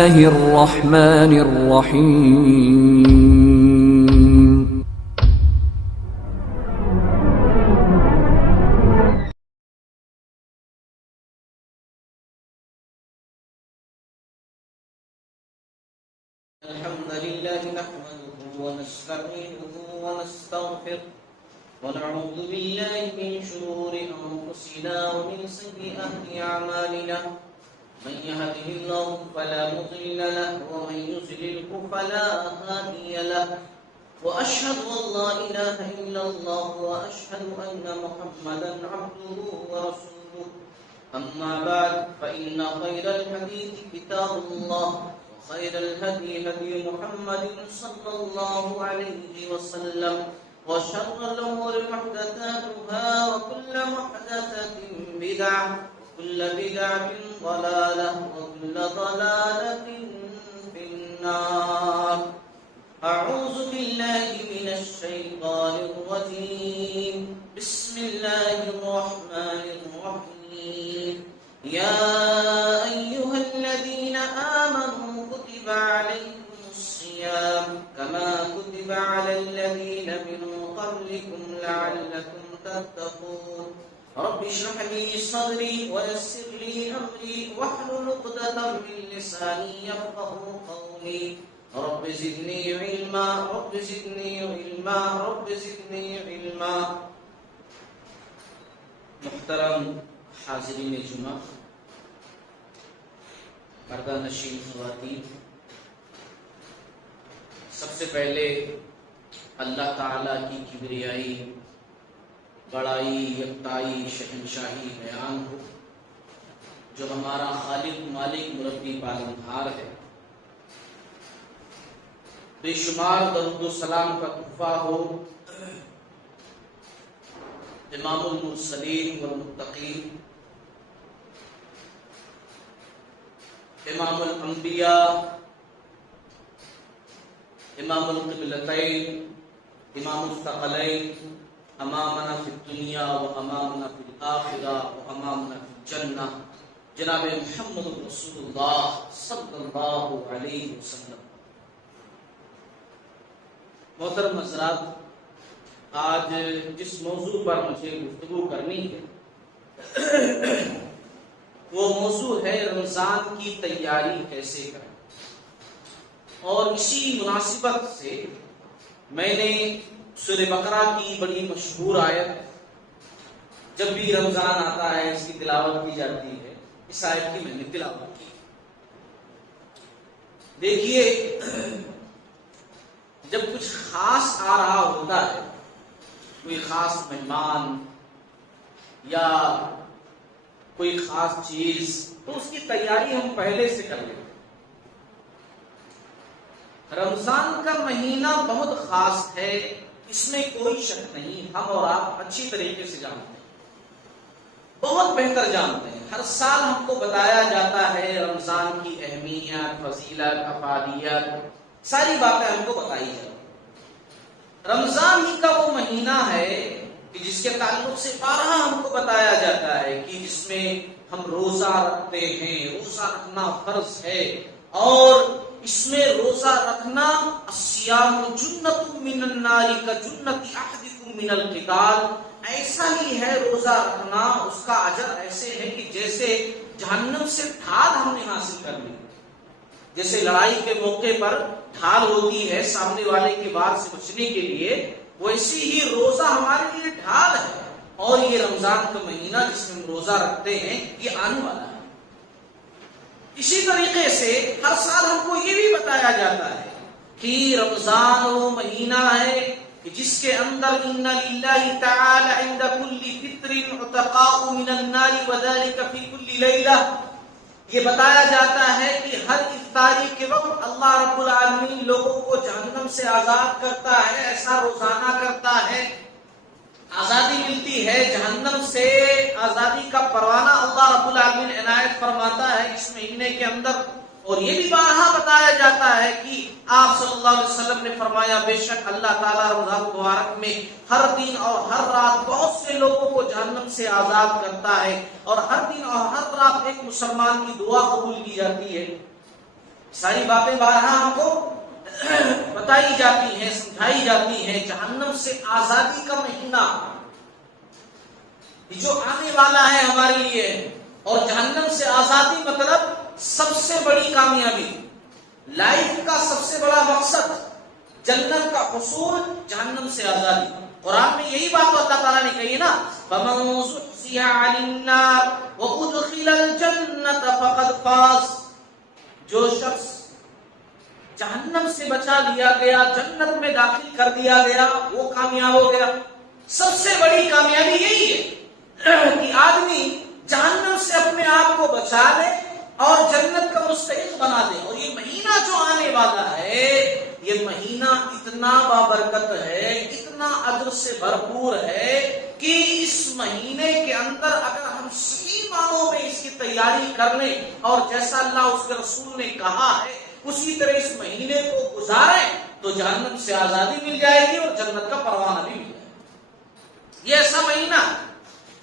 الله الرحمن الرحيم الحمد لله نحمده ونستعينه ونستغفره ونعوذ بالله من شرور أنفسنا ومن سيئات أعمالنا من يهده الله فلا مضل له ومن يضلله فلا هادي له وأشهد أن لا إله إلا الله وأشهد أن محمدا عبده ورسوله أما بعد فإن خير الحديث كتاب الله خير الهدي هدي محمد صلى الله عليه وسلم وشر الأمور محدثاتها وكل محدثة بدعة وكل بدعة ضلالة وكل ضلالة في النار. أعوذ بالله من الشيطان الرجيم. بسم الله الرحمن الرحيم. يا أيها الذين آمنوا كتب عليكم الصيام كما كتب على الذين من قبلكم لعلكم تتقون. رب اشرح لي صدري ويسر لي أمري واحلل عقدة من لساني يفقهوا قولي. رب زدني علما رب زدني علما رب زدني علما. محترم حاضرین جمعہ، پردہ نشین خواتین، سب سے پہلے اللہ تعالی کی کبریائی، بڑائی، یکتائی، شہنشاہی بیان ہو، جو ہمارا خالق، مالک، مربی، پالنہار ہے. بے شمار درود و سلام کا تحفہ ہو امام المرسلین والمتقین، امام الانبیاء، امام القبلتین، امام الثقلین، امامنا فی الدنیا و امامنا فی الآخرہ و امامنا فی الجنہ، جناب محمد رسول اللہ صلی اللہ علیہ وسلم. محترم حضرات، آج جس موضوع پر مجھے گفتگو کرنی ہے وہ موضوع ہے رمضان کی تیاری کیسے کریں. اور اسی مناسبت سے میں نے سورہ بقرہ کی بڑی مشہور آیت، جب بھی رمضان آتا ہے اس کی تلاوت کی جاتی ہے، اس آیت کی میں نے تلاوت کی. دیکھیے، جب کچھ خاص آ رہا ہوتا ہے، کوئی خاص مہمان یا کوئی خاص چیز، تو اس کی تیاری ہم پہلے سے کر لیتے ہیں. رمضان کا مہینہ بہت خاص ہے، اس میں کوئی شک نہیں. ہم اور آپ اچھی طریقے سے جانتے ہیں، بہت بہتر جانتے ہیں. ہر سال ہم کو بتایا جاتا ہے رمضان کی اہمیت، فضیلت، افادیت، ساری باتیں ہم کو بتائی جاتی ہیں. رمضان ہی کا وہ مہینہ ہے کہ جس کے تعلق سے بارہا ہم کو بتایا جاتا ہے کہ جس میں ہم روزہ رکھتے ہیں، روزہ رکھنا فرض ہے. اور اس میں روزہ رکھنا الصیام جنۃ من النار کجنۃ احدکم من القتال، ایسا ہی ہے روزہ رکھنا، اس کا اجر ایسے ہے کہ جیسے جہنم سے ڈھال ہم نے حاصل کر لی. جیسے لڑائی کے موقع پر ڈھال ہوتی ہے سامنے والے کے وار سے بچنے کے لیے، ویسی ہی روزہ ہمارے لیے ڈھال ہے. اور یہ رمضان کا مہینہ جس میں ہم روزہ رکھتے ہیں یہ آنے والا ہے. اسی طریقے سے ہر سال ہم کو یہ بھی بتایا جاتا ہے کہ رمضان وہ مہینہ ہے کہ جس کے اندر ان للہ تعالی عند کل فطر عتقاء من النار وذلك فی کل لیلہ. یہ بتایا جاتا ہے کہ ہر افطاری کے وقت اللہ رب العالمین لوگوں کو جہنم سے آزاد کرتا ہے، ایسا روزانہ کرتا ہے. آزادی ملتی ہے جہنم سے، آزادی کا پروانہ اللہ رب العالمین عنایت فرماتا ہے اس مہینے کے اندر. اور یہ بھی بارہا بتایا جاتا ہے کہ آپ صلی اللہ علیہ وسلم نے فرمایا بے شک اللہ تعالیٰ رمضان مبارک میں ہر دن اور ہر رات بہت سے لوگوں کو جہنم سے آزاد کرتا ہے، اور ہر دن اور ہر رات ایک مسلمان کی دعا قبول کی جاتی ہے. ساری باتیں بارہا ہم کو بتائی جاتی ہیں، سمجھائی جاتی ہیں۔ جہنم سے آزادی کا مہینہ جو آنے والا ہے ہمارے لیے، اور جہنم سے آزادی مطلب سب سے بڑی کامیابی، لائف کا سب سے بڑا مقصد، جنت کا حصول، جہنم سے آزادی۔ قرآن میں یہی بات اللہ تعالیٰ نے کہی نا، فَمَن زُحْزِحَ عَنِ النَّارِ وَأُدْخِلَ الْجَنَّةَ فَقَدْ فَازَ، جو شخص جہنم سے بچا لیا گیا، جنت میں داخل کر دیا گیا، وہ کامیاب ہو گیا۔ سب سے بڑی کامیابی یہی ہے کہ آدمی جہنم سے اپنے آپ کو بچا لے اور جنت کا مستحق بنا دے۔ اور یہ مہینہ جو آنے والا ہے، یہ مہینہ اتنا بابرکت ہے، اتنا اجر سے بھرپور ہے کہ اس مہینے کے اندر اگر ہم صحیح معنوں میں اس کی تیاری کر لیں اور جیسا اللہ اس کے رسول نے کہا ہے اسی طرح اس مہینے کو گزاریں تو جہنم سے آزادی مل جائے گی اور جنت کا پروانہ بھی مل جائے گا۔ یہ ایسا مہینہ،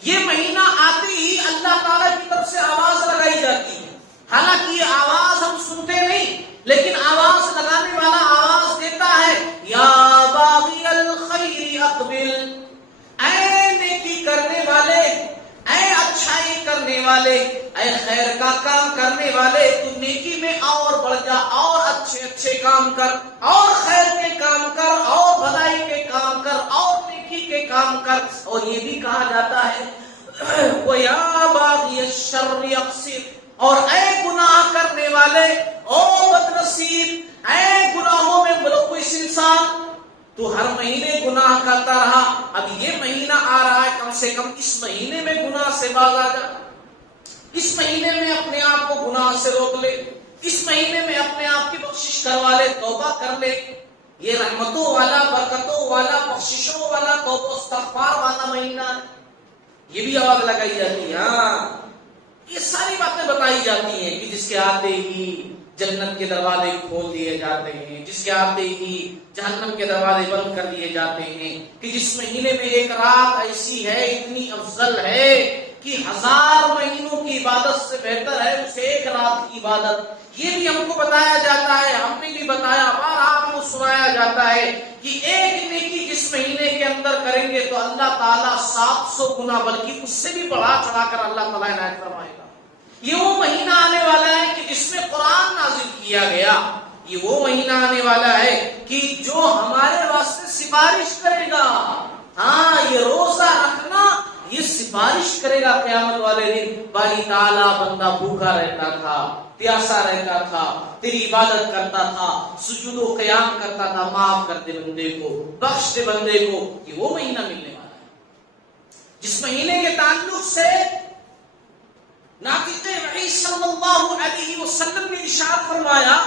یہ مہینہ آتے ہی اللہ تعالیٰ کی طرف سے آواز لگائی جاتی ہے۔ حالانکہ یہ آواز ہم سنتے نہیں، لیکن آواز لگانے والا آواز دیتا ہے، یا باغی الخیر اقبل، اے نیکی کرنے والے، اے اچھائی کرنے والے، اے خیر کا کام کرنے والے، تو نیکی میں اور بڑھ جا، اور اچھے اچھے کام کر، اور خیر کے کام کر، اور بھلائی کے کام کر، اور نیکی کے کام کر۔ اور یہ بھی کہا جاتا ہے وَيَا بَاغِيَ الشَّرِّ اقْصِرْ، اور اے گناہ کرنے والے، او بدنصیب، اے گناہوں میں ملوث انسان، تو ہر مہینے گناہ کرتا رہا، اب یہ مہینہ آ رہا ہے، کم سے کم اس مہینے میں گناہ سے باز آ جا، اس مہینے میں اپنے آپ کو گناہ سے روک لے، اس مہینے میں اپنے آپ کی بخشش کروا لے، توبہ کر لے۔ یہ رحمتوں والا، برکتوں والا، بخششوں والا، توبہ استغفار والا مہینہ ہے۔ یہ بھی آواز لگائی جاتی ہے، ہاں یہ ساری باتیں بتائی جاتی ہیں کہ جس کے آتے ہی جنت کے دروازے کھول دیے جاتے ہیں، جس کے آتے ہی جہنم کے دروازے بند کر دیے جاتے ہیں، کہ جس مہینے میں ایک رات ایسی ہے، اتنی افضل ہے کہ 1000 مہینوں کی عبادت سے بہتر ہے اس ایک رات کی عبادت۔ یہ بھی ہم کو بتایا جاتا ہے، ہم نے بھی بتایا، آپ کو سنایا جاتا ہے کہ ایک نیکی جس مہینے کے اندر کریں گے تو اللہ تعالیٰ 700 گنا بلکہ اس سے بھی بڑھا چڑھا کر اللہ تعالیٰ عنایت فرمائے گا۔ یہ وہ مہینہ آنے والا ہے کہ جس میں قرآن نازل کیا گیا، یہ وہ مہینہ آنے والا ہے کہ جو ہمارے واسطے سفارش کرے گا۔ ہاں یہ روزہ رکھنا یہ سفارش کرے گا قیامت والے دن، باری تعالیٰ بندہ بھوکا رہتا تھا، پیاسا رہتا تھا، تیری عبادت کرتا تھا، سجود و قیام کرتا تھا، معاف کر دے بندے کو، بخش دے بندے کو۔ یہ وہ مہینہ ملنے والا ہے جس مہینے کے تعلق سے ناطق وحی صلی اللہ علیہ وسلم نے ارشاد فرمایا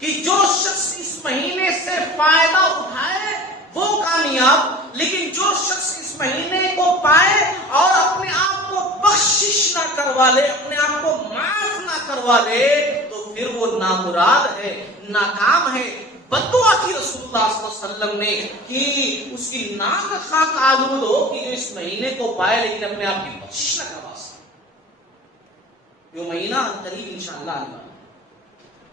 کہ جو شخص اس مہینے سے فائدہ اٹھائے وہ کامیاب، لیکن جو شخص اس مہینے کو پائے اور اپنے آپ کو بخشش نہ کروا لے، اپنے آپ کو معاف نہ کروا لے، تو پھر وہ نامراد ہے، ناکام ہے۔ بددعا کی رسول اللہ صلی اللہ علیہ وسلم نے کہ اس کی ناک خاک آلود ہو کہ جو اس مہینے کو پائے لیکن اپنے آپ کی بخشش نہ کروا سکے۔ یہ مہینہ قریب انشاءاللہ آنے والا ہے،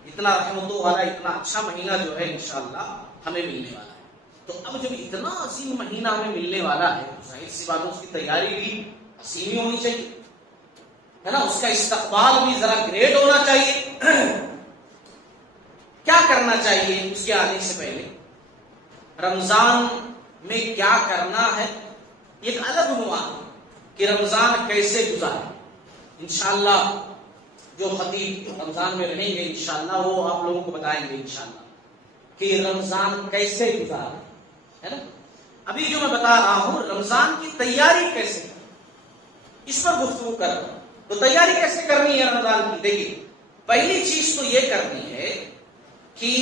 اتنا رحمتوں والا، اتنا اچھا مہینہ جو ہے انشاءاللہ ہمیں ملنے والا ہے۔ تو اب جب اتنا عظیم مہینہ ہمیں ملنے والا ہے تو ظاہر سی بات ہے اس کی تیاری بھی عظیم ہی ہونی چاہیے، ہے نا، اس کا استقبال بھی ذرا گریٹ ہونا چاہیے۔ کیا کرنا چاہیے اس کے آنے سے پہلے؟ رمضان میں کیا کرنا ہے ایک الگ عنوان کہ رمضان کیسے گزارے۔ انشاءاللہ جو خطیب رمضان میں رہیں گے انشاءاللہ وہ آپ لوگوں کو بتائیں گے انشاءاللہ کہ رمضان کیسے گزارے، ہے نا۔ ابھی جو میں بتا رہا ہوں رمضان کی تیاری کیسے کریں اس پر گفتگو کر رہا ہوں۔ تو تیاری کیسے کرنی ہے رمضان کی؟ دیکھیے، پہلی چیز تو یہ کرنی ہے کہ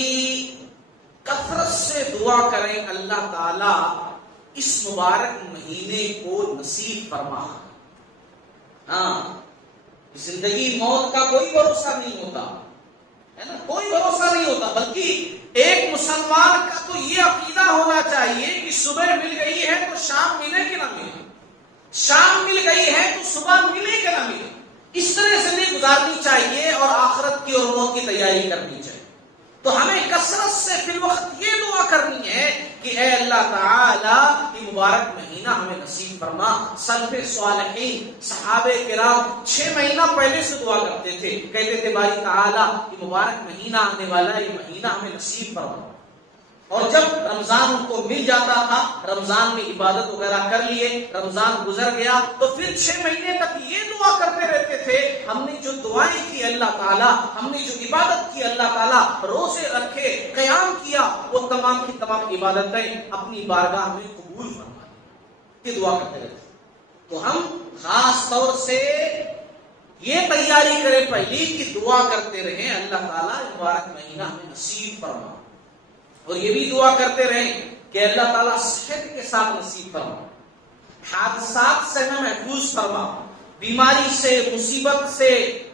کثرت سے دعا کریں اللہ تعالی اس مبارک مہینے کو نصیب فرما۔ ہاں، زندگی موت کا کوئی بھروسہ نہیں ہوتا، ہے نا، کوئی بھروسہ نہیں ہوتا، بلکہ ایک مسلمان کا تو یہ عقیدہ ہونا چاہیے کہ صبح مل گئی ہے تو شام ملے کہ نہ ملے، شام مل گئی ہے تو صبح ملے کہ نہ ملے۔ اس طرح زندگی گزارنی چاہیے اور آخرت کی اور موت کی تیاری کرنی چاہیے. تو ہمیں کثرت سے فی الوقت یہ دعا کرنی ہے کہ اے اللہ تعالی یہ مبارک مہینہ ہمیں نصیب فرما. سلف صالحین صحابہ کرام 6 مہینہ پہلے سے دعا کرتے تھے, کہتے تھے باری تعالی یہ مبارک مہینہ آنے والا, یہ مہینہ ہمیں نصیب فرما. اور جب رمضان ان کو مل جاتا تھا, رمضان میں عبادت وغیرہ کر لیے, رمضان گزر گیا تو پھر 6 مہینے تک یہ دعا کرتے رہتے تھے ہم نے جو دعائیں کی اللہ تعالیٰ, ہم نے جو عبادت کی اللہ تعالیٰ, روزے رکھے, قیام کیا, وہ تمام کی تمام عبادتیں اپنی بارگاہ میں قبول فرما, یہ دعا کرتے رہتے. تو ہم خاص طور سے یہ تیاری کریں پہلی کہ دعا کرتے رہیں اللہ تعالیٰ مبارک مہینہ ہمیں نصیب فرما, اور یہ بھی دعا کرتے رہیں کہ اللہ تعالیٰ صحت کے ساتھ نصیب فرما, حادثات سے ہمیں محفوظ فرما, بیماری سے, مصیبت سے,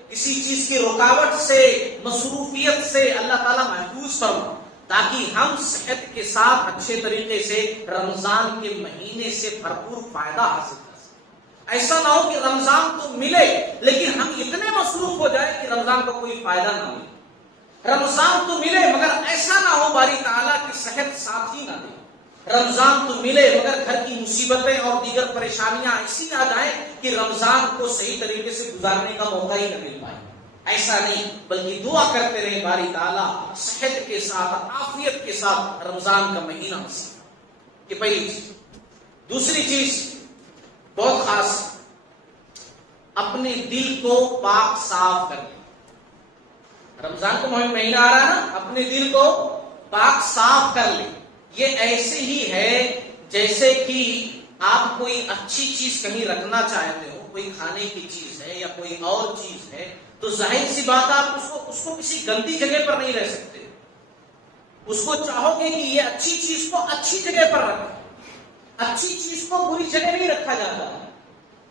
کسی چیز کی رکاوٹ سے, مصروفیت سے اللہ تعالیٰ محفوظ فرما, تاکہ ہم صحت کے ساتھ اچھے طریقے سے رمضان کے مہینے سے بھرپور فائدہ حاصل کر سکیں. ایسا نہ ہو کہ رمضان تو ملے لیکن ہم اتنے مصروف ہو جائیں کہ رمضان کا کوئی فائدہ نہ ملے. رمضان تو ملے مگر ایسا نہ ہو باری تعالیٰ کی صحت ساتھ ہی نہ دے. رمضان تو ملے مگر گھر کی مصیبتیں اور دیگر پریشانیاں ایسی آ جائیں کہ رمضان کو صحیح طریقے سے گزارنے کا موقع ہی نہ مل پائے. ایسا نہیں, بلکہ دعا کرتے رہے باری تعالیٰ صحت کے ساتھ, عافیت کے ساتھ رمضان کا مہینہ نصیب. یہ پہلی چیز. دوسری چیز بہت خاص, اپنے دل کو پاک صاف کرنا. رمضان کا مہینہ آ رہا ہے نا, اپنے دل کو پاک صاف کر لیں. یہ ایسے ہی ہے جیسے کہ آپ کوئی اچھی چیز کہیں رکھنا چاہتے ہو, کوئی کھانے کی چیز ہے یا کوئی اور چیز ہے, تو ظاہر سی بات آپ اس کو کسی گندی جگہ پر نہیں رہ سکتے. اس کو چاہو گے کہ یہ اچھی چیز کو اچھی جگہ پر رکھیں, اچھی چیز کو بری جگہ نہیں رکھا جاتا ہے.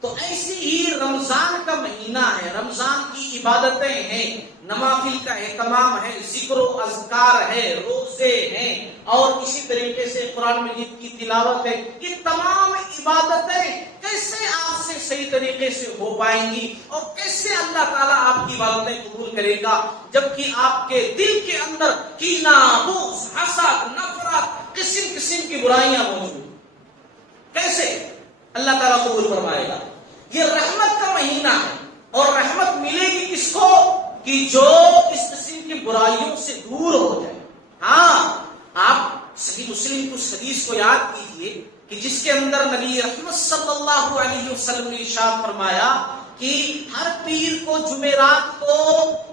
تو ایسے ہی رمضان کا مہینہ ہے, رمضان کی عبادتیں ہیں, نوافل کا اہتمام ہے, ذکر و اذکار ہے, روزے ہیں, اور اسی طریقے سے قرآن مجید کی تلاوت ہے. یہ تمام عبادتیں کیسے آپ سے صحیح طریقے سے ہو پائیں گی اور کیسے اللہ تعالیٰ آپ کی عبادتیں قبول کرے گا جبکہ آپ کے دل کے اندر کینہ, بغض, حسد, نفرت, قسم قسم کی برائیاں موجود. کیسے اللہ تعالیٰ قبول فرمائے گا؟ یہ رحمت کا مہینہ ہے, اور رحمت ملے گی کس کو کہ جو اس قسم کی برائیوں سے دور ہو جائے. ہاں, آپ صحیح مسلم کی حدیث کو یاد کیجئے کہ جس کے اندر نبی رحمت صلی اللہ علیہ وسلم نے ارشاد فرمایا کہ ہر پیر کو جمعرات کو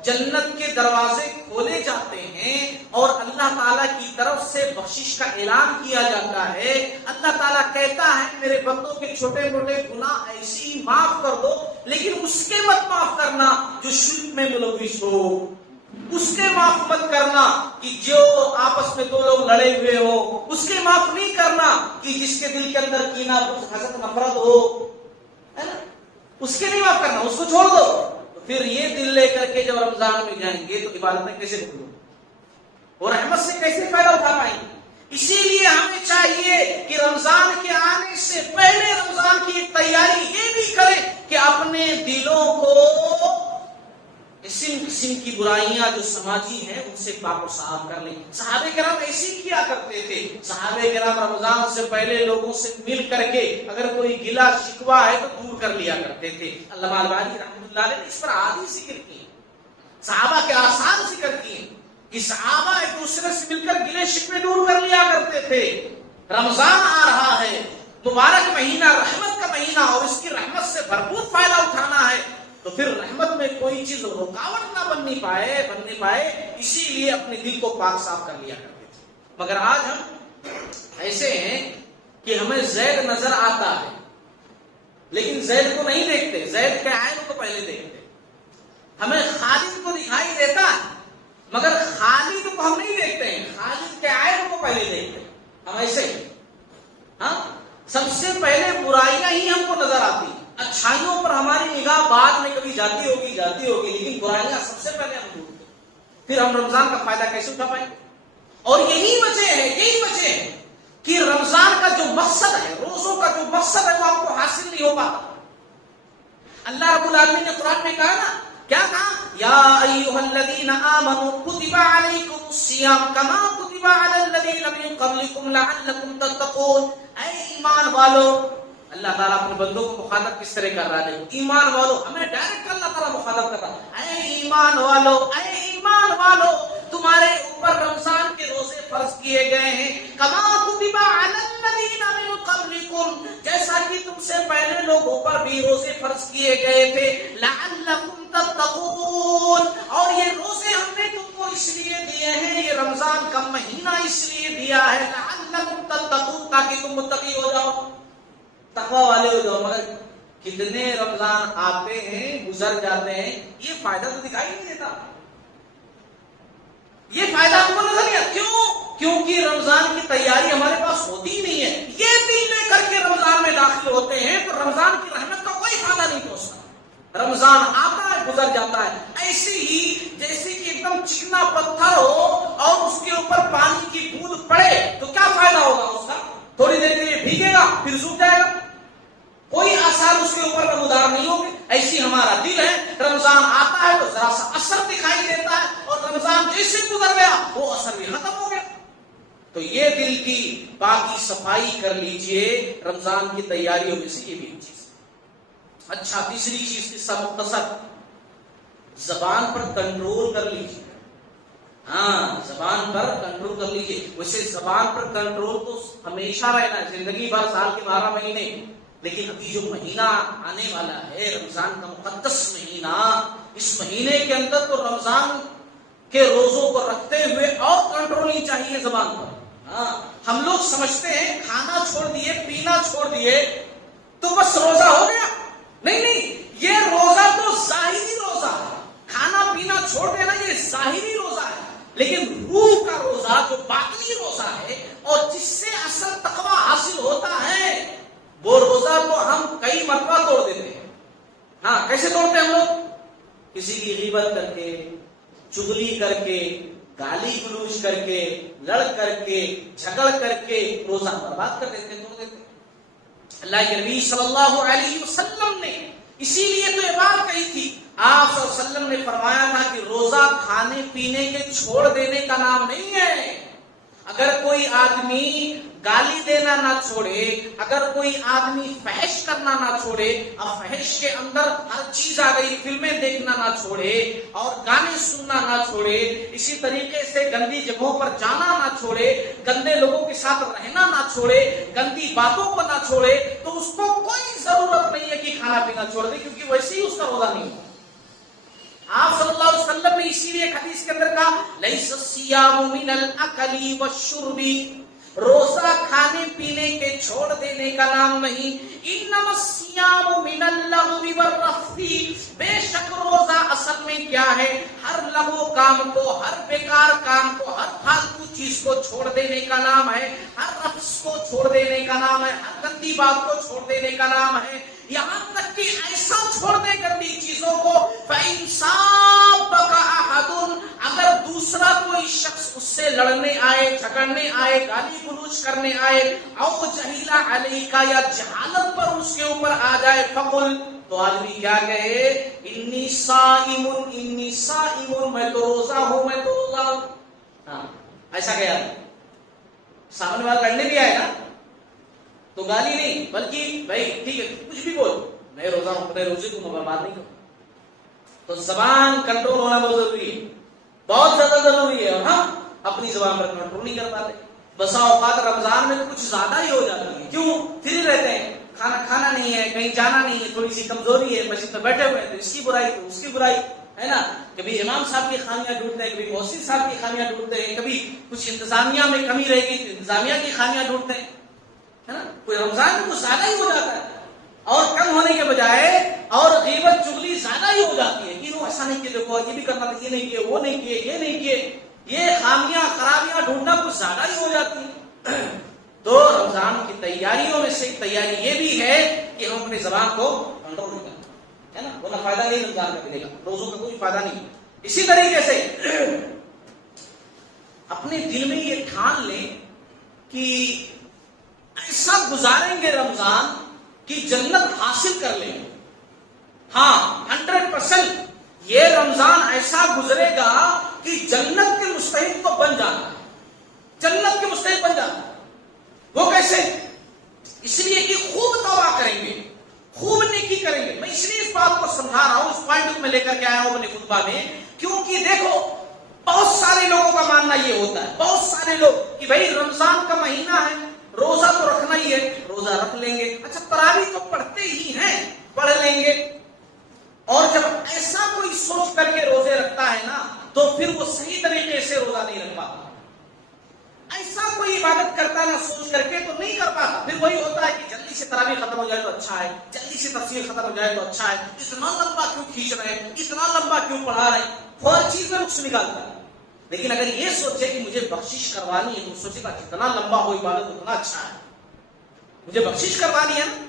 جنت کے دروازے کھولے جاتے ہیں اور اللہ تعالیٰ کی طرف سے بخشش کا اعلان کیا جاتا ہے. اللہ تعالیٰ کہتا ہے میرے بندوں کے چھوٹے موٹے گناہ ایسے ہی معاف کر دو, لیکن اس کے مت معاف کرنا جو شرک میں ملوث ہو, اس کے معاف مت کرنا کہ جو آپس میں 2 لوگ لڑے ہوئے ہو, اس کے معاف نہیں کرنا کہ جس کے دل کے اندر کینہ, حسد, نفرت ہو, ہے نا, اس کے نہیں معاف کرنا, اس کو چھوڑ دو. پھر یہ دل لے کر کے جب رمضان میں جائیں گے تو عبادتیں کیسے قبول اور رحمت سے کیسے فائدہ اٹھا پائیں گے؟ اسی لیے ہمیں چاہیے کہ رمضان کے آنے سے پہلے رمضان کی ایک تیاری یہ بھی کریں کہ اپنے دلوں کو قسم قسم کی برائیاں جو سماجی ہیں ان سے پاک و صاف کر لیں. صحابہ کرام ایسے ہی کیا کرتے تھے. صحابہ کرام رمضان سے پہلے لوگوں سے مل کر کے اگر کوئی گلا شکوہ ہے تو دور کر لیا کرتے تھے. علامہ البانی رحمۃ اللہ علیہ نے اس پر احادیث ذکر کی, صحابہ کے آثار ذکر کیے کہ صحابہ ایک دوسرے سے مل کر گلے شکوے دور کر لیا کرتے تھے. رمضان آ رہا ہے, مبارک مہینہ, رحمت کا مہینہ, اور اس کی رحمت سے بھرپور فائدہ اٹھانا ہے, تو پھر رحمت میں کوئی چیز رکاوٹ نہ بننے پائے, اسی لیے اپنے دل کو پاک صاف کر لیا کرتے تھے. مگر آج ہم ایسے ہیں کہ ہمیں زید نظر آتا ہے لیکن زید کو نہیں دیکھتے, زید کے عین کو پہلے دیکھتے. ہمیں خالد کو دکھائی دیتا ہے مگر خالد کو ہم نہیں دیکھتے ہیں, خالد کے عین کو پہلے دیکھتے ہیں. ہم ایسے ہی, ہاں, سب سے پہلے برائیاں ہی ہم کو نظر آتی ہیں, اچھائیوں پر ہماری نگاہ بعد میں کبھی جاتی ہوگی, لیکن برائیاں سب سے پہلے ہم ڈھونڈتے ہیں. پھر ہم رمضان کا فائدہ کیسے اٹھا پائیں گے؟ اور یہی وجہ ہے کہ رمضان کا جو مقصد ہے, روزوں کا جو مقصد ہے وہ آپ کو حاصل نہیں ہو پاتا. اللہ رب العالمین نے قرآن میں کہا نا، کیا کہا؟ یا ایھا الذین آمنوا کتب علیکم الصیام کما کتب علی الذین من قبلکم لعلکم تتقون. اے ایمان والو، اللہ تعالیٰ اپنے بندوں کو مخاطب کس طرح کر رہا ہے؟ ایمان والو، ہمیں ڈائریکٹ اللہ تعالیٰ مخاطب کر رہا ہے. اے ایمان والو، اے ایمان والو، تمہارے اوپر رمضان کے روزے فرض کیے گئے ہیں. کما کتب علی الذین من قبلکم، جیسا کہ تم سے پہلے لوگوں پر بھی روزے فرض کیے گئے تھے. لعلکم تتقون، اور یہ روزے ہم نے تم کو اس لیے دیے ہیں، یہ رمضان کا مہینہ اس لیے دیا ہے، لعلکم تتقون، تاکہ تم متقی ہو جاؤ، تقوی والے ہو جاؤ. مگر کتنے رمضان آتے ہیں گزر جاتے ہیں، یہ فائدہ تو دکھائی نہیں دیتا، یہ فائدہ ہم کو نظر نہیں آتا. کیوں؟ کیونکہ رمضان کی تیاری ہمارے پاس ہوتی ہی نہیں ہے. یہ دل لے کر کے رمضان میں داخل ہوتے ہیں تو رمضان کی رحمت کا کوئی فائدہ نہیں پہنچتا. رمضان آتا ہے گزر جاتا ہے. ایسے ہی جیسے کہ ایک دم چکنا پتھر ہو اور اس کے اوپر پانی کی بوند پڑے تو کیا فائدہ ہوگا اس کا؟ تھوڑی دیر کے لیے بھیگے گا پھر سوکھ جائے گا، کوئی آثار اس کے اوپر نمودار نہیں ہوگے. ایسی ہمارا دل ہے، رمضان آتا ہے تو ذرا سا اثر دکھائی دیتا ہے اور رمضان جیسے گزر گیا وہ اثر بھی ختم ہو گیا. تو یہ دل کی باقی صفائی کر لیجئے، رمضان کی تیاریوں میں سے یہ بھی چیز. اچھا، تیسری چیز اس کا مختصر، زبان پر کنٹرول کر لیجئے. ہاں، زبان پر کنٹرول کر لیجئے. ویسے زبان پر کنٹرول تو ہمیشہ رہنا ہے، زندگی بھر، سال کے 12 مہینے. لیکن ابھی جو مہینہ آنے والا ہے، رمضان کا مقدس مہینہ، اس مہینے کے اندر تو رمضان کے روزوں کو رکھتے ہوئے اور کنٹرول نہیں چاہیے زبان پر. ہاں، ہم لوگ سمجھتے ہیں کھانا چھوڑ دیے، پینا چھوڑ دیے تو بس روزہ ہو گیا. نہیں، یہ روزہ تو ظاہری روزہ ہے. کھانا پینا چھوڑ دینا یہ ظاہری روزہ ہے، لیکن روح کا روزہ جو باطنی روزہ ہے اور جس سے اصل تقویٰ حاصل ہوتا ہے، وہ روزہ تو ہم کئی مرتبہ توڑ دیتے ہیں. ہاں، کیسے توڑتے ہیں ہم لوگ؟ کسی کی غیبت کر کے، چغلی کر کے، گالی گلوچ کر کے، لڑ کر کے، جھگڑ کر کے روزہ برباد کر دیتے ہیں، توڑ دیتے ہیں. اللہ کے نبی صلی اللہ علیہ وسلم نے اسی لیے تو یہ بات کہی تھی. آپ صلی اللہ علیہ وسلم نے فرمایا تھا کہ روزہ کھانے پینے کے چھوڑ دینے کا نام نہیں ہے. اگر کوئی آدمی گالی دینا نہ چھوڑے، اگر کوئی آدمی فحش کرنا نہ چھوڑے، اور فحش کے اندر ہر چیز آ گئی، فلمیں دیکھنا نہ چھوڑے اور گانے سننا نہ چھوڑے، اسی طریقے سے گندی جگہوں پر جانا نہ چھوڑے، گندے لوگوں کے ساتھ رہنا نہ چھوڑے، گندی باتوں کو نہ چھوڑے، تو اس کو کوئی ضرورت نہیں ہے کہ کھانا پینا چھوڑ دے، کیونکہ ویسے ہی اس کا روزہ نہیں ہے. آپ صلی اللہ علیہ وسلم نے اسی لیے ایک حدیث کے اندر کہا، لیس الصیام من الاکل والشرب، روزہ کھانے پینے کے چھوڑ دینے کا نام نہیں. انما الصیام من اللغو والرفث، بے شک روزہ اصل میں کیا ہے؟ ہر لغو کام کو، ہر بیکار کام کو، ہر فالتو چیز کو چھوڑ دینے کا نام ہے، ہر رفث کو چھوڑ دینے کا نام ہے، ہر گندی بات کو چھوڑ دینے کا نام ہے. یہاں تک کہ ایسا چھوڑ دے گندی چیزوں کو، فَإِنْ صَابَكَ أَحَدٌ، اگر دوسرا کوئی شخص اس سے لڑنے آئے، جھگڑنے آئے، گالی گلوچ کرنے آئے، أَوْ جَهِلَ عَلَيْكَ، یا جہالت پر اس کے اوپر آ جائے، فَقُلْ، تو آدمی کیا کہے؟ إِنِّي صَائِمٌ إِنِّي صَائِمٌ، میں تو روزہ ہوں، میں تو روزہ ہوں. ہاں، ایسا کہا. سامنے والا لڑنے بھی آئے نا تو گالی نہیں، بلکہ بھائی ٹھیک ہے کچھ بھی بول، میں روزہ ہوں، اپنے روزے کو میں برباد نہیں کروں. تو زبان کنٹرول ہونا بہت ضروری ہے، بہت زیادہ ضروری ہے. اور ہم اپنی زبان پر کنٹرول نہیں کر پاتے. بسا اوقات رمضان میں تو کچھ زیادہ ہی ہو جاتی ہے. کیوں؟ فری رہتے ہیں، کھانا نہیں ہے، کہیں جانا نہیں ہے، تھوڑی سی کمزوری ہے، مسجد میں بیٹھے ہوئے ہیں تو اس کی برائی تو اس کی برائی ہے نا. کبھی امام صاحب کی خامیاں ڈھونڈتے ہیں، کبھی محسن صاحب کی خامیاں ڈھونڈتے ہیں، کبھی کچھ انتظامیہ میں کمی رہے گی تو انتظامیہ کی خامیاں ڈھونڈتے ہیں، ہے نا. کوئی رمضان میں کچھ زیادہ ہی ہو جاتا ہے، اور کم ہونے کے بجائے اور غیبت چغلی زیادہ ہی ہو جاتی ہے. کیوں؟ ایسا نہیں کیا، دیکھو یہ بھی کرنا تھا، یہ نہیں کیے، وہ نہیں کیے، یہ نہیں کیے، یہ خامیاں خرابیاں ڈھونڈنا کچھ زیادہ ہی ہو جاتی ہے. تو رمضان کی تیاریوں میں سے تیاری یہ بھی ہے کہ ہم اپنی زبان کو کنٹرول کریں، ہے نا. ورنہ فائدہ نہیں رمضان کا ملے گا، روزوں کا کوئی فائدہ نہیں. اسی طریقے سے اپنے دل میں یہ ٹھان لیں کہ ایسا گزاریں گے رمضان کی جنت حاصل کر لیں گے. ہاں 100% یہ رمضان ایسا گزرے گا کہ جنت کے مستحق کو بن جانا ہے، جنت کے مستحق بن جانا ہے۔ وہ کیسے؟ اس لیے کہ خوب توبہ کریں گے، خوب نیکی کریں گے۔ میں اس لیے اس بات کو سمجھا رہا ہوں، اس پوائنٹ کو میں لے کر کے آیا ہوں اپنے خطبہ میں، کیونکہ دیکھو بہت سارے لوگوں کا ماننا یہ ہوتا ہے، بہت سارے لوگ کہ بھائی رمضان کا مہینہ ہے، روزہ تو رکھنا ہی ہے، روزہ رکھ لیں گے، اچھا تراویح تو پڑھتے ہی ہیں، پڑھ لیں گے۔ اور جب ایسا کوئی سوچ کر کے روزے رکھتا ہے نا تو پھر وہ صحیح طریقے سے روزہ نہیں رکھ پاتا۔ ایسا کوئی عبادت کرتا نہ سوچ کر کے تو نہیں کر پاتا، پھر وہی ہوتا ہے کہ جلدی سے تراویح ختم ہو جائے تو اچھا ہے، جلدی سے تفسیر ختم ہو جائے تو اچھا ہے، اتنا لمبا کیوں کھینچ رہے ہیں، اتنا لمبا کیوں پڑھا رہے ہیں، ہر چیز میں نقص نکالتا ہے۔ لیکن اگر یہ سوچے کہ مجھے بخشش کروانی ہے تو سوچے گا جتنا لمبا ہو عبادت اتنا اچھا ہے، مجھے بخشش کروانی ہے نا۔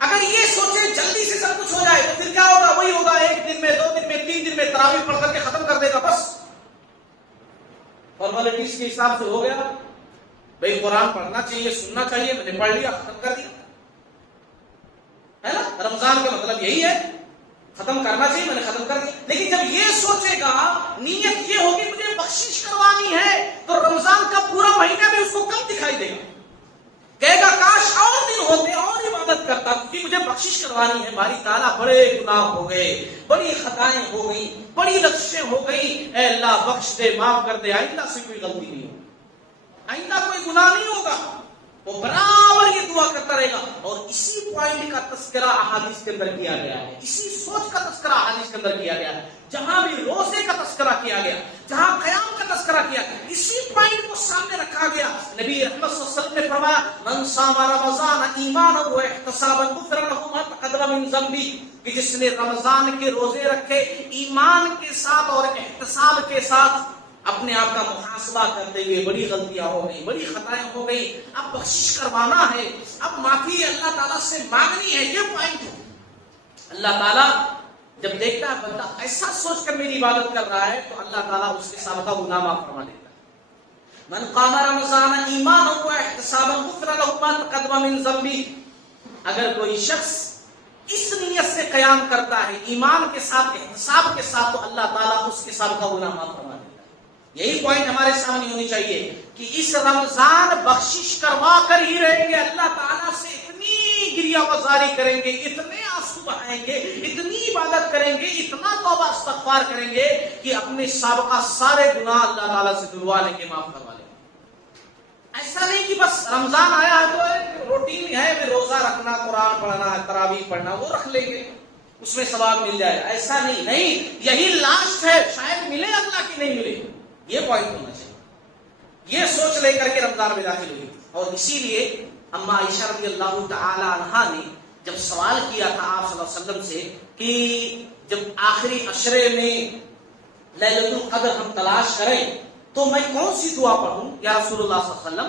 اگر یہ سوچے جلدی سے سب کچھ ہو جائے تو پھر کیا ہوگا؟ وہی ہوگا، ایک دن میں، 2 دن میں، 3 دن میں تراویح پڑھ کر کے ختم کر دے گا، بس فارمیلٹیز کے حساب سے ہو گیا۔ بھائی قرآن پڑھنا چاہیے، سننا چاہیے، میں نے پڑھ لیا، ختم کر دیا، ہے نا؟ رمضان کا مطلب یہی ہے، ختم کرنا چاہیے، میں نے ختم کر دیا۔ لیکن جب یہ سوچے گا، نیت یہ ہوگی مجھے بخشش کروانی ہے، تو رمضان کا پورا مہینہ بھی اس کو کم دکھائی دے گا، کہے گا کاش اور دن ہوتے اور عبادت کرتا، کیونکہ مجھے بخشش کروانی ہے۔ باری تعالیٰ بڑے گناہ ہو گئے، بڑی خطائیں ہو گئی، بڑی لغزشیں ہو گئی، اے اللہ بخش دے، معاف کر دے، آئندہ سے کوئی غلطی نہیں ہوگی، آئندہ کوئی گناہ نہیں ہوگا۔ وہ برابر یہ دعا کرتا رہے گا۔ اور اسی پوائنٹ کا تذکرہ احادیث کے اندر کیا گیا ہے، اسی سوچ کا تذکرہ احادیث کے اندر کیا گیا ہے۔ جہاں بھی روزے کا تذکرہ کیا گیا، جہاں قیام کا تذکرہ کیا، اسی پوائنٹ کو سامنے رکھا گیا۔ نبی رحمت صلی اللہ علیہ وسلم نے فرمایا من صام رمضان ایمانا واحتسابا غفر له ما تقدم من ذنبه، کہ جس نے رمضان کے روزے رکھے ایمان کے ساتھ اور احتساب کے ساتھ، اپنے آپ کا محاسبہ کرتے ہوئے، بڑی غلطیاں ہو گئی، بڑی خطائیں ہو گئی، اب بخشش کروانا ہے، اب معافی اللہ تعالیٰ سے مانگنی ہے، یہ پوائنٹ ہے۔ اللہ تعالیٰ جب دیکھتا ہے بندہ ایسا سوچ کر میری عبادت کر رہا ہے تو اللہ تعالیٰ اس کے سابقہ گناہ معاف فرما دیتا ہے۔ من قام رمضان ایمانا واحتسابا غفر له ما تقدم من ذنبه، اگر کوئی شخص اس نیت سے قیام کرتا ہے، ایمان کے ساتھ، احتساب کے ساتھ، تو اللہ تعالیٰ اس کے سابقہ گناہ معاف فرما دیتا ہے۔ یہی پوائنٹ ہمارے سامنے ہونی چاہیے کہ اس رمضان بخشش کروا کر ہی رہیں گے، اللہ تعالیٰ سے اتنی گریہ وزاری کریں گے، اتنے آنسو بہائیں گے، اتنی عبادت کریں گے، اتنا توبہ استغفار کریں گے کہ اپنے سابقہ سارے گناہ اللہ تعالیٰ سے دلوا لیں گے، معاف کروا لیں گے۔ ایسا نہیں کہ بس رمضان آیا ہے تو روٹین ہے، روزہ رکھنا، قرآن پڑھنا ہے، تراویح پڑھنا، وہ رکھ لیں گے، اس میں ثواب مل جائے، ایسا نہیں، یہی لاسٹ ہے، شاید ملے اللہ کی نہیں ملے، یہ پوائنٹ ہونا چاہیے۔ یہ سوچ لے کر کے رمضان میں داخل ہوئی، اور اسی لیے اما عائشہ رضی اللہ تعالی عنہا نے جب سوال کیا تھا آپ صلی اللہ علیہ وسلم سے کہ جب آخری عشرے میں لیلۃ القدر ہم تلاش کریں تو میں کون سی دعا پڑھوں یا رسول اللہ صلی اللہ علیہ وسلم،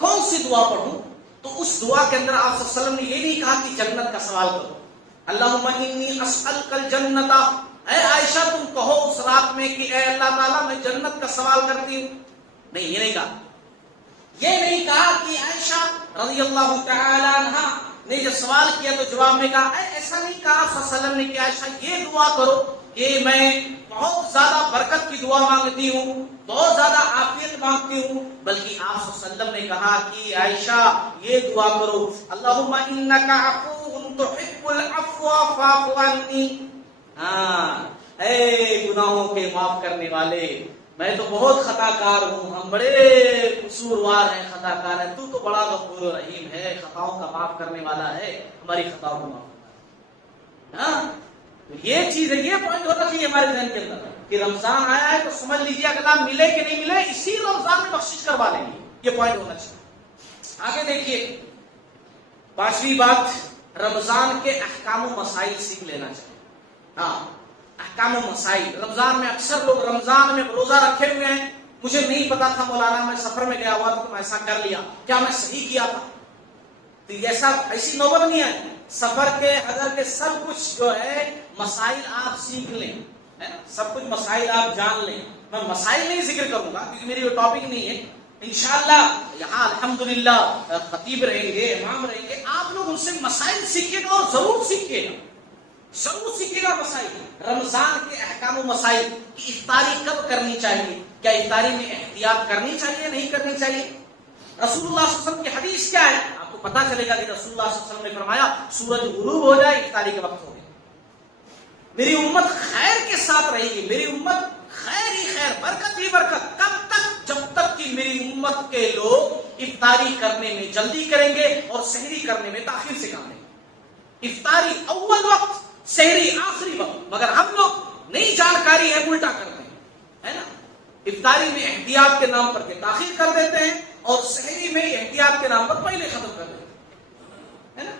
کون سی دعا پڑھوں؟ تو اس دعا کے اندر آپ صلی اللہ علیہ وسلم نے یہ نہیں کہا کہ جنت کا سوال کرو، اللہم انی اسألک الجنت، اے عائشہ تم کہو اس رات میں کہ اے اللہ تعالیٰ میں جنت کا سوال کرتی ہوں، نہیں، یہ نہیں کہا۔ یہ نہیں کہا کہ عائشہ رضی اللہ تعالی عنہا نے جب سوال کیا تو جواب میں کہا، ایسا نہیں کہا صلی اللہ علیہ وسلم نے کہ عائشہ یہ دعا کرو کہ میں بہت زیادہ برکت کی دعا مانگتی ہوں، بہت زیادہ عافیت مانگتی ہوں، بلکہ آپ صلی اللہ علیہ وسلم نے کہا کہ عائشہ یہ دعا کرو، اللہم انک عفو تحب العفو فاعف عنی، ہاں اے گناہوں کے معاف کرنے والے، میں تو بہت خطا کار ہوں، ہم بڑے قصوروار ہیں، خطا کار ہیں، تو بڑا غفور و رحیم ہے، خطاؤں کا معاف کرنے والا ہے، ہماری خطاؤں کو معاف کرنا۔ ہاں یہ چیز ہے، یہ پوائنٹ ہونا چاہیے ہمارے ذہن کے اندر کہ رمضان آیا ہے تو سمجھ لیجیے اگر ملے کہ نہیں ملے اسی رمضان میں بخشش کروا لیں گے، یہ پوائنٹ ہونا چاہیے۔ آگے دیکھیے 5ویں بات، رمضان کے احکام و مسائل سیکھ لینا چاہیے۔ ہاں احکام و مسائل، رمضان میں اکثر لوگ رمضان میں روزہ رکھے ہوئے ہیں، مجھے نہیں پتا تھا مولانا، میں سفر میں گیا ہوا تو میں ایسا کر لیا، کیا میں صحیح کیا تھا؟ تو ایسی نوبت نہیں ہے، سفر کے حضر کے سب کچھ جو ہے مسائل آپ سیکھ لیں، ہے نا، سب کچھ مسائل آپ جان لیں۔ میں مسائل نہیں ذکر کروں گا کیونکہ میری وہ ٹاپک نہیں ہے، انشاءاللہ یہاں الحمدللہ خطیب رہیں گے، امام رہیں گے، آپ لوگ ان سے مسائل سیکھیے گا اور ضرور سیکھیے گا، ضرور سیکھے گا مسائل، رمضان کے احکام و مسائل کی افطاری کب کرنی چاہیے، کیا افطاری میں احتیاط کرنی چاہیے نہیں کرنی چاہیے. رسول اللہ صلی اللہ علیہ وسلم کی حدیث کیا ہے آپ کو پتا چلے گا کہ رسول اللہ صلی اللہ علیہ وسلم نے فرمایا سورج غروب ہو جائے افطاری کا وقت ہو گیا. میری امت خیر کے ساتھ رہے گی، میری امت خیر ہی خیر، برکت ہی برکت. کب تک؟ جب تک کہ میری امت کے لوگ افطاری کرنے میں جلدی کریں گے اور سحری کرنے میں تاخیر سے کام لیں گے. افطاری اول وقت، سحری آخری وقت. مگر ہم لوگ نئی جانکاری ہے الٹا کرتے ہیں، ہے نا. افطاری میں احتیاط کے نام پر کے تاخیر کر دیتے ہیں اور سحری میں احتیاط کے نام پر پہلے ختم کر دیتے ہیں، ہے نا.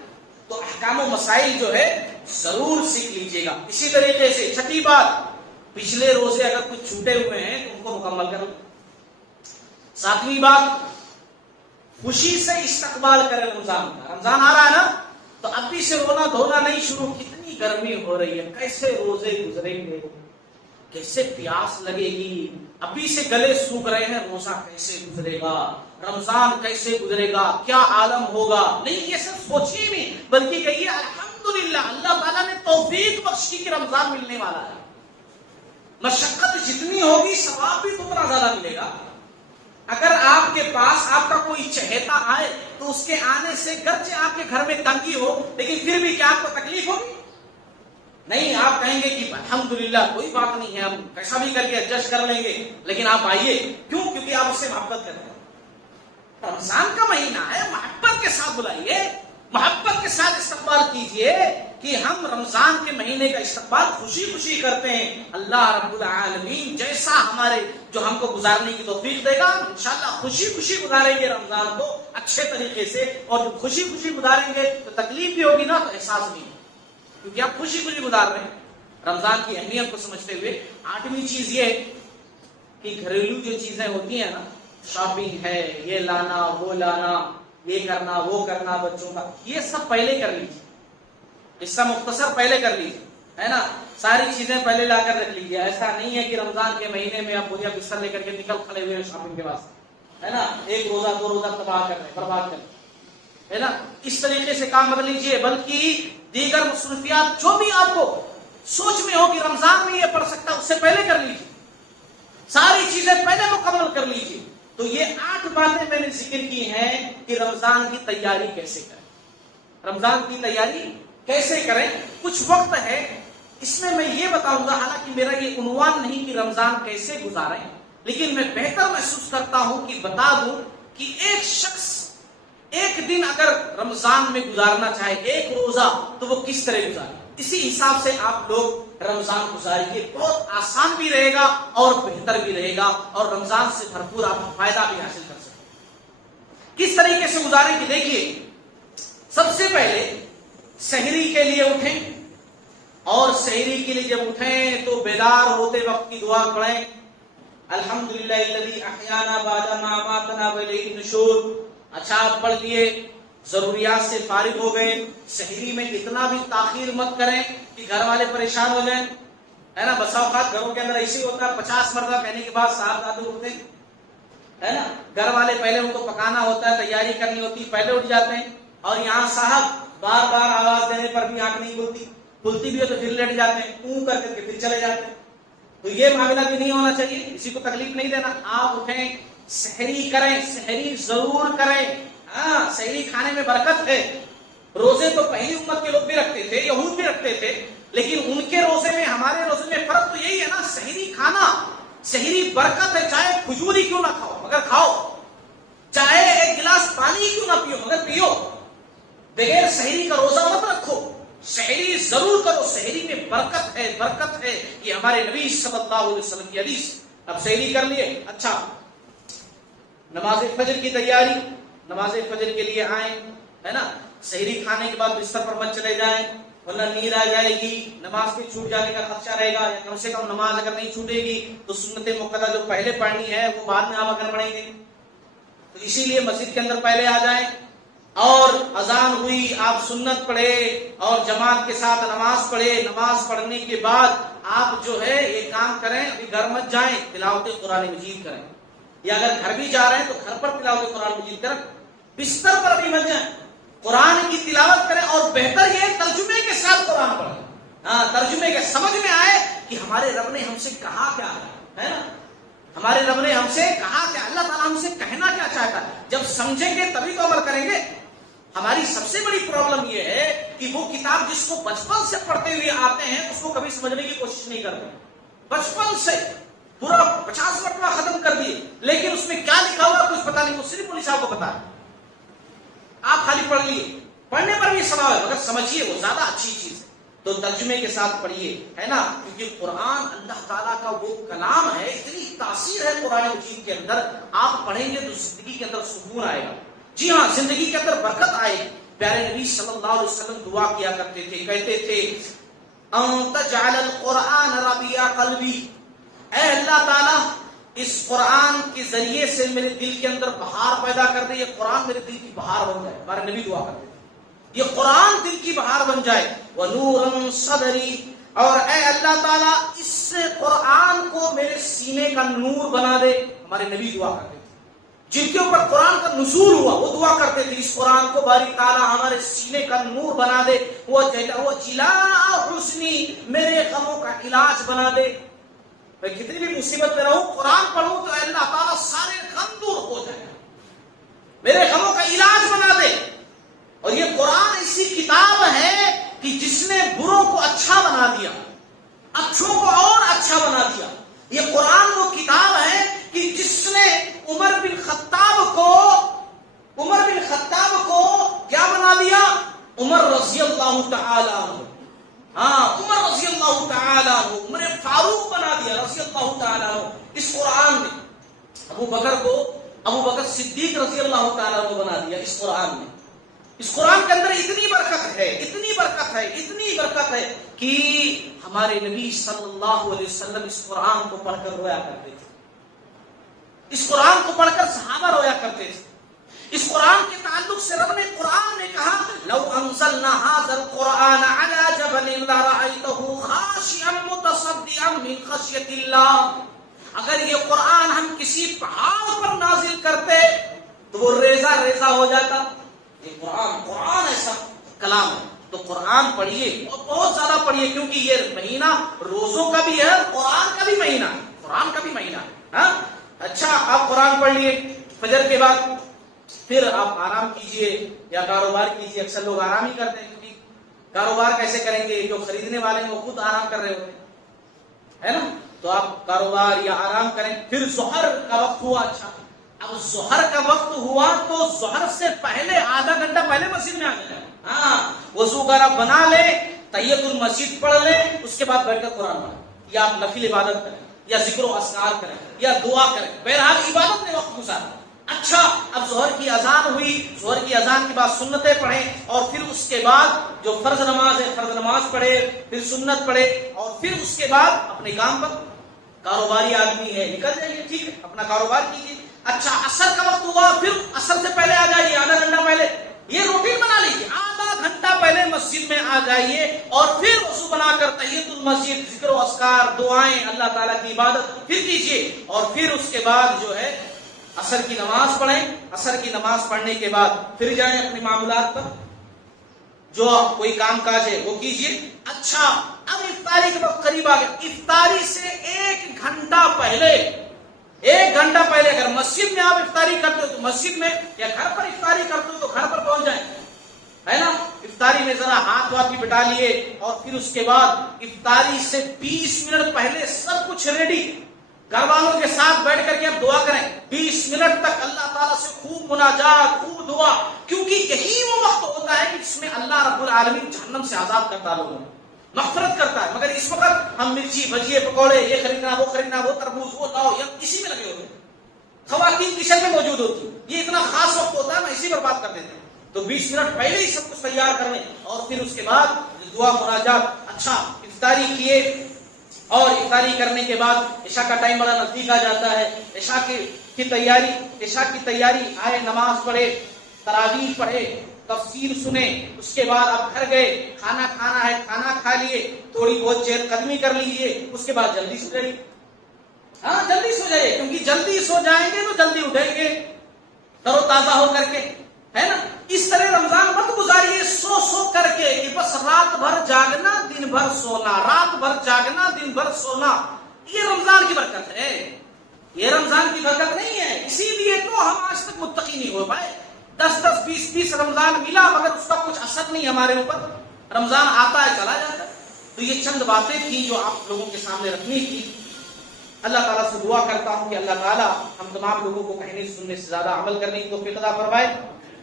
تو احکام و مسائل جو ہے ضرور سیکھ لیجئے گا. اسی طریقے سے چھٹی بات، پچھلے روزے اگر کچھ چھوٹے ہوئے ہیں تو ان کو مکمل کرو. ساتویں بات، خوشی سے استقبال کرے رمضان کا. رمضان آ رہا ہے نا تو ابھی سے رونا دھونا نہیں شروع. کتنی گرمی ہو رہی ہے، کیسے روزے گزریں گے، کیسے پیاس لگے گی، ابھی سے گلے سوکھ رہے ہیں، روزہ کیسے گزرے گا، رمضان کیسے گزرے گا، کیا عالم ہوگا. نہیں، یہ سب سوچیے نہیں، بلکہ کہیے الحمدللہ اللہ تعالیٰ نے توفیق بخشی کہ رمضان ملنے والا ہے. مشقت جتنی ہوگی ثواب بھی اتنا زیادہ ملے گا. اگر آپ کے پاس آپ کا کوئی چہیتا آئے تو اس کے آنے سے گرچہ آپ کے گھر میں تنگی ہو لیکن پھر بھی کیا آپ کو تکلیف ہوگی؟ نہیں، آپ کہیں گے کہ الحمدللہ کوئی بات نہیں ہے، ہم کیسا بھی کر کے ایڈجسٹ کر لیں گے، لیکن آپ آئیے. کیوں؟ کیونکہ آپ اس سے محبت کرتے ہیں. رمضان کا مہینہ ہے، محبت کے ساتھ بلائیے، محبت کے ساتھ استقبال کیجئے کہ ہم رمضان کے مہینے کا استقبال خوشی خوشی کرتے ہیں. اللہ رب العالمین جیسا ہمارے جو ہم کو گزارنے کی توفیق دے گا انشاءاللہ خوشی خوشی گزاریں گے رمضان کو اچھے طریقے سے. اور جب خوشی خوشی گزاریں گے تو تکلیف بھی ہوگی نا تو احساس بھی ہوگا، کیونکہ آپ خوشی خوشی گزار رہے ہیں رمضان کی اہمیت کو سمجھتے ہوئے. آٹھویں چیز یہ کہ گھریلو جو چیزیں ہوتی ہیں نا، شاپنگ ہے، یہ لانا وہ لانا، یہ کرنا وہ کرنا بچوں کا، یہ سب پہلے کر لیجیے. حصہ مختصر پہلے کر لیجیے، ہے نا. ساری چیزیں پہلے لا کر رکھ لیجیے. ایسا نہیں ہے کہ رمضان کے مہینے میں آپ بوریا بستر لے کر کے نکل کھڑے ہوئے شاپنگ کے واسطے، ہے نا. ایک روزہ دو روزہ تباہ کر رہے ہیں، برباد کر رہے ہیں، ہے نا. اس طریقے سے کام کر لیجیے. بلکہ دیگر مصروفیات جو بھی آپ کو سوچ میں ہو کہ رمضان میں یہ پڑھ سکتا اس سے پہلے کر لیجیے، ساری چیزیں پہلے مکمل کر لیجیے. تو یہ 8 باتیں میں نے ذکر کی ہیں کہ رمضان کی تیاری کیسے کریں. رمضان کی تیاری کیسے کریں؟ کچھ وقت ہے اس میں یہ بتاؤں گا. حالانکہ میرا یہ عنوان نہیں کہ رمضان کیسے گزاریں، لیکن میں بہتر محسوس کرتا ہوں کہ بتا دوں کہ ایک شخص ایک دن اگر رمضان میں گزارنا چاہے، ایک روزہ، تو وہ کس طرح گزارے. اسی حساب سے آپ لوگ رمضان گزاریے. بہت آسان بھی رہے گا اور بہتر بھی رہے گا اور رمضان سے بھرپور آپ فائدہ بھی حاصل کر سکتے ہیں. کس طریقے سے گزاریں گے دیکھیے. سب سے پہلے سحری کے لیے اٹھیں، اور سحری کے لیے جب اٹھیں تو بیدار ہوتے وقت کی دعا پڑھیں. الحمدللہ الذی احیانا بعد ما اماتنا والیہ النشور. اچھا آپ پڑھ لیے، ضروریات سے فارغ ہو گئے. سحری میں اتنا بھی تاخیر مت کریں کہ گھر والے پریشان ہو جائیں، ہے نا. بسا اوقات گھروں کے اندر ایسے ہوتا ہے 50 مرتبہ کہنے کے بعد صاحب دادو اٹھتے ہیں، ہے نا. گھر والے پہلے ان کو پکانا ہوتا ہے، تیاری کرنی ہوتی ہے، پہلے اٹھ جاتے ہیں. اور یہاں صاحب بار بار آواز دینے پر بھی آنکھ نہیں کھلتی، کھلتی بھی ہو تو پھر لیٹ جاتے ہیں، اون کر کے پھر چلے جاتے ہیں. تو یہ معاملہ بھی نہیں ہونا چاہیے، کسی کو تکلیف نہیں دینا. آپ اٹھیں، سحری کریں، سحری ضرور کریں. ہاں، سحری کھانے میں برکت ہے. روزے تو پہلی امت کے لوگ بھی رکھتے تھے، یہود بھی رکھتے تھے، لیکن ان کے روزے میں ہمارے روزے میں فرق تو یہی ہے نا، سحری کھانا. سحری برکت ہے، چاہے کھجور ہی کیوں نہ کھاؤ مگر کھاؤ، چاہے ایک گلاس پانی کیوں نہ پیو مگر پیو. بغیر سحری کا روزہ مت رکھو، سحری ضرور کرو. سحری میں برکت ہے، برکت ہے. یہ ہمارے نبی صلی اللہ علیہ وسلم کی حدیث. اب سحری کر لیے. اچھا، نماز فجر کی تیاری. نماز فجر کے لیے آئیں، ہے نا. سحری کھانے کے بعد بستر پر مت چلے جائیں ورنہ نیند آ جائے گی، نماز کے چھوٹ جانے کا خدشہ رہے گا. یا کم سے کم نماز اگر نہیں چھوٹے گی تو سنت مؤکدہ جو پہلے پڑھنی ہے وہ بعد میں آپ اگر پڑھیں گے. تو اسی لیے مسجد کے اندر پہلے آ جائیں، اور اذان ہوئی آپ سنت پڑھے اور جماعت کے ساتھ نماز پڑھے. نماز پڑھنے کے بعد آپ جو ہے یہ کام کریں، ابھی گھر مت جائیں، تلاوت قرآن مجید کریں. یا اگر گھر بھی جا رہے ہیں تو گھر پر تلاوت قرآن مجید کریں. بستر پر بھی مت جائیں، قرآن کی تلاوت کریں. اور بہتر یہ ترجمے کے ساتھ قرآن پڑھیں. ترجمے کے سمجھ میں آئے کہ ہمارے رب نے ہم سے کہا کیا ہے نا، ہمارے رب نے ہم سے کہا کیا، اللہ تعالیٰ ہم سے کہنا کیا چاہتا ہے. جب سمجھیں گے تبھی تو عمل کریں گے. ہماری سب سے بڑی پرابلم یہ ہے کہ وہ کتاب جس کو بچپن سے پڑھتے ہوئے آتے ہیں اس کو کبھی سمجھنے کی کوشش نہیں کرتے. بچپن سے پورا 50 مرتبہ ختم کر دیے لیکن اس میں کیا لکھا ہوا کچھ پتا نہیں، وہ صرف مولوی صاحب کو پتا ہے. آپ خالی پڑھ لیے، پڑھنے پر بھی ثواب ہے مگر سمجھیے وہ زیادہ اچھی چیز ہے. تو ترجمے کے ساتھ پڑھیے، ہے نا، کیونکہ قرآن اللہ تعالیٰ کا وہ کلام ہے، اتنی تاثیر ہے قرآن مجید کے اندر. آپ پڑھیں گے تو زندگی کے اندر سکون آئے گا. جی ہاں، زندگی کے اندر برکت آئے گی. پیارے نبی صلی اللہ علیہ وسلم دعا کیا کرتے تھے، کہتے تھے انت جعل القرآن ربیع قلبی، اے اللہ تعالیٰ اس قرآن کے ذریعے سے میرے دل کے اندر بہار پیدا کر دے، یہ قرآن میرے دل کی بہار بن جائے. ہمارے نبی دعا کرتے تھے یہ قرآن دل کی بہار بن جائے. وَنُورًا صَدْرِي، اور اے اللہ تعالیٰ اس قرآن کو میرے سینے کا نور بنا دے. ہمارے نبی دعا کرتے تھے. جن کے اوپر قرآن کا نزول ہوا وہ دعا کرتے تھے اس قرآن کو باری تعالیٰ ہمارے سینے کا نور بنا دے. وہ جلاء حسنی، میرے غموں کا علاج بنا دے. میں کتنی بھی مصیبت میں رہوں قرآن پڑھوں تو اللہ تعالیٰ سارے غم دور ہو جائے، میرے غموں کا علاج بنا دے. اور یہ قرآن ایسی کتاب ہے کہ جس نے بروں کو اچھا بنا دیا، اچھوں کو اور اچھا بنا دیا. یہ قرآن وہ کتاب ہے کہ جس نے عمر بن خطاب کو کیا بنا دیا؟ عمر رضی اللہ تعالی عنہ. عمر رضی اللہ تعالی عنہ، عمر فاروق بنا دیا رضی اللہ تعالی عنہ اس قرآن میں. ابو بکر صدیق رضی اللہ تعالی عنہ بنا دیا اس قرآن میں. اس قرآن کے اندر اتنی برکت ہے کہ ہمارے نبی صلی اللہ علیہ وسلم اس قرآن کو پڑھ کر رویا کرتے تھے. اس قرآن کو پڑھ کر صحابہ رویا کرتے تھے. اس قرآن کے تعلق سے رب نے قرآن نے کہا لو انزلنا هذا القرآن على جبل لرأيته خاشعا متصدعا من خشية الله، اگر یہ قرآن ہم کسی پہاڑ پر نازل کرتے تو وہ ریزہ ریزہ ہو جاتا. یہ قرآن ایسا کلام ہے. تو قرآن پڑھیے اور بہت زیادہ پڑھیے، کیونکہ یہ مہینہ روزوں کا بھی ہے، قرآن کا بھی مہینہ ہے. اچھا، آپ قرآن پڑھ لیے، فجر کے بعد پھر آپ آرام کیجئے یا کاروبار کیجئے. اکثر لوگ آرام ہی کرتے ہیں کیونکہ کاروبار کیسے کریں گے، جو خریدنے والے ہیں وہ خود آرام کر رہے ہوتے ہیں، ہے نا. تو آپ کاروبار یا آرام کریں. پھر ظہر کا وقت ہوا. اچھا، اب ظہر کا وقت ہوا تو ظہر سے پہلے آدھا گھنٹہ پہلے مسجد میں آ جائیں. وضو وغیرہ بنا لے، تحیت المسجد پڑھ لے، اس کے بعد بیٹھ کر قرآن پڑھیں یا آپ نفل عبادت کریں یا ذکر و اذکار کریں یا دعا کریں. بہرحال عبادت میں وقت گزاریں. اچھا، اب ظہر کی اذان ہوئی، ظہر کی اذان کے بعد سنتیں پڑھیں اور پھر اس کے بعد جو فرض نماز ہے فرض نماز پڑھے، پھر سنت پڑھے اور پھر اس کے بعد اپنے کام پر. کاروباری آدمی ہے نکل جائیے، ٹھیک ہے، اپنا کاروبار کیجیے. اچھا، عصر کا وقت ہوا، پھر عصر سے پہلے آ جائیے، آدھا گھنٹہ پہلے. یہ روٹین بنا لیجیے، آدھا گھنٹہ پہلے مسجد میں آ جائیے اور پھر وضو بنا کر تحیت المسجد، ذکر و اذکار، دعائیں، اللہ تعالیٰ کی عبادت پھر کیجیے. اور پھر اس کے بعد جو ہے عصر کی نماز پڑھیں. عصر کی نماز پڑھنے کے بعد پھر جائیں اپنے معاملات پر، جو کوئی کام کاج ہے وہ کیجیے. اچھا، اب افطاری کے وقت قریب آ گیا. افطاری سے ایک گھنٹہ پہلے اگر مسجد میں آپ افطاری کرتے ہو تو مسجد میں، یا گھر پر افطاری کرتے ہو تو گھر پر پہنچ جائیں، ہے نا. افطاری میں ذرا ہاتھ بھی بٹا لیے اور پھر اس کے بعد افطاری سے 20 منٹ پہلے سب کچھ ریڈی، گھر والوں کے ساتھ بیٹھ کر کے آپ دعا کریں. 20 منٹ تک اللہ تعالیٰ سے خوب مناجات، خوب دعا، کیونکہ یہی وہ وقت ہوتا ہے کہ جس میں اللہ رب العالمین جہنم سے آزاد کرتا ہے، لوگوں کو مغفرت کرتا ہے. مگر اس وقت ہم مرچی، بھجیے، پکوڑے، یہ خریدنا، وہ تربوز، وہ لاؤ، یا اسی میں لگے ہوتے ہیں. خواتین کچن میں موجود ہوتی ہیں. یہ اتنا خاص وقت ہوتا ہے، میں اسی پر بات کر دیتے ہیں. تو 20 منٹ پہلے ہی سب کچھ تیار کر لیں اور پھر اس کے بعد دعا، مناجات. اچھا، افطاری کیے اور افطاری کرنے کے بعد عشاء کا ٹائم بڑا نزدیک آ جاتا ہے. عشاء کی تیاری آئے، نماز پڑھے، تراویح پڑھے، تفسیر سنے. اس کے بعد آپ گھر گئے، کھانا کھانا ہے، کھانا کھا لیے، تھوڑی بہت چہل قدمی کر لیجیے. اس کے بعد جلدی سو جائیے. جلدی سو جائیے، کیونکہ جلدی سو جائیں گے تو جلدی اٹھیں گے تر و تازہ ہو کر کے. ہے نا. اس طرح رمضان مت گزاریے سو کر کے کہ بس رات بھر جاگنا دن بھر سونا، رات بھر جاگنا دن بھر سونا. یہ رمضان کی برکت ہے، یہ رمضان کی برکت نہیں ہے. اسی لیے تو ہم آج تک متقی نہیں ہو پائے. 10 20 رمضان ملا مگر اس کا کچھ اثر نہیں ہمارے اوپر. رمضان آتا ہے چلا جاتا ہے. تو یہ چند باتیں تھیں جو آپ لوگوں کے سامنے رکھنی تھی. اللہ تعالیٰ سے دعا کرتا ہوں کہ اللہ تعالیٰ ہم تمام لوگوں کو کہنے سننے سے زیادہ عمل کرنے کی توفیق عطا فرمائے.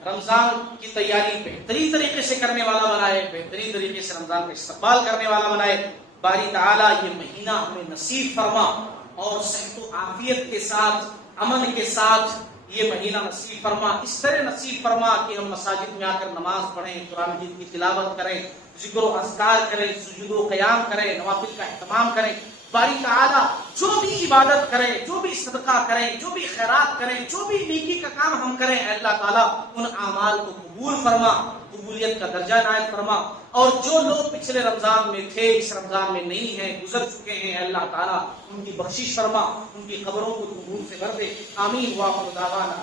رمضان کی تیاری بہترین طریقے سے کرنے والا بنائے، بہترین طریقے سے رمضان کا استقبال کرنے والا بنائے. باری تعالیٰ یہ مہینہ ہمیں نصیب فرما اور صحت و عافیت کے ساتھ، امن کے ساتھ یہ مہینہ نصیب فرما. اس طرح نصیب فرما کہ ہم مساجد میں آ کر نماز پڑھیں، قرآن مجید کی تلاوت کریں، ذکر و اذکار کریں، سجود و قیام کریں، نوافل کا اہتمام کریں. باری تعالیٰ جو بھی عبادت کریں، جو بھی صدقہ کریں، جو بھی خیرات کریں، جو بھی نیکی کا کام ہم کریں، اللہ تعالیٰ ان اعمال کو قبول فرما، قبولیت کا درجہ عنایت فرما. اور جو لوگ پچھلے رمضان میں تھے اس رمضان میں نہیں ہیں، گزر چکے ہیں، اللہ تعالیٰ ان کی بخشش فرما، ان کی قبروں کو نور سے بھر دے. آمین. واخر دعوانا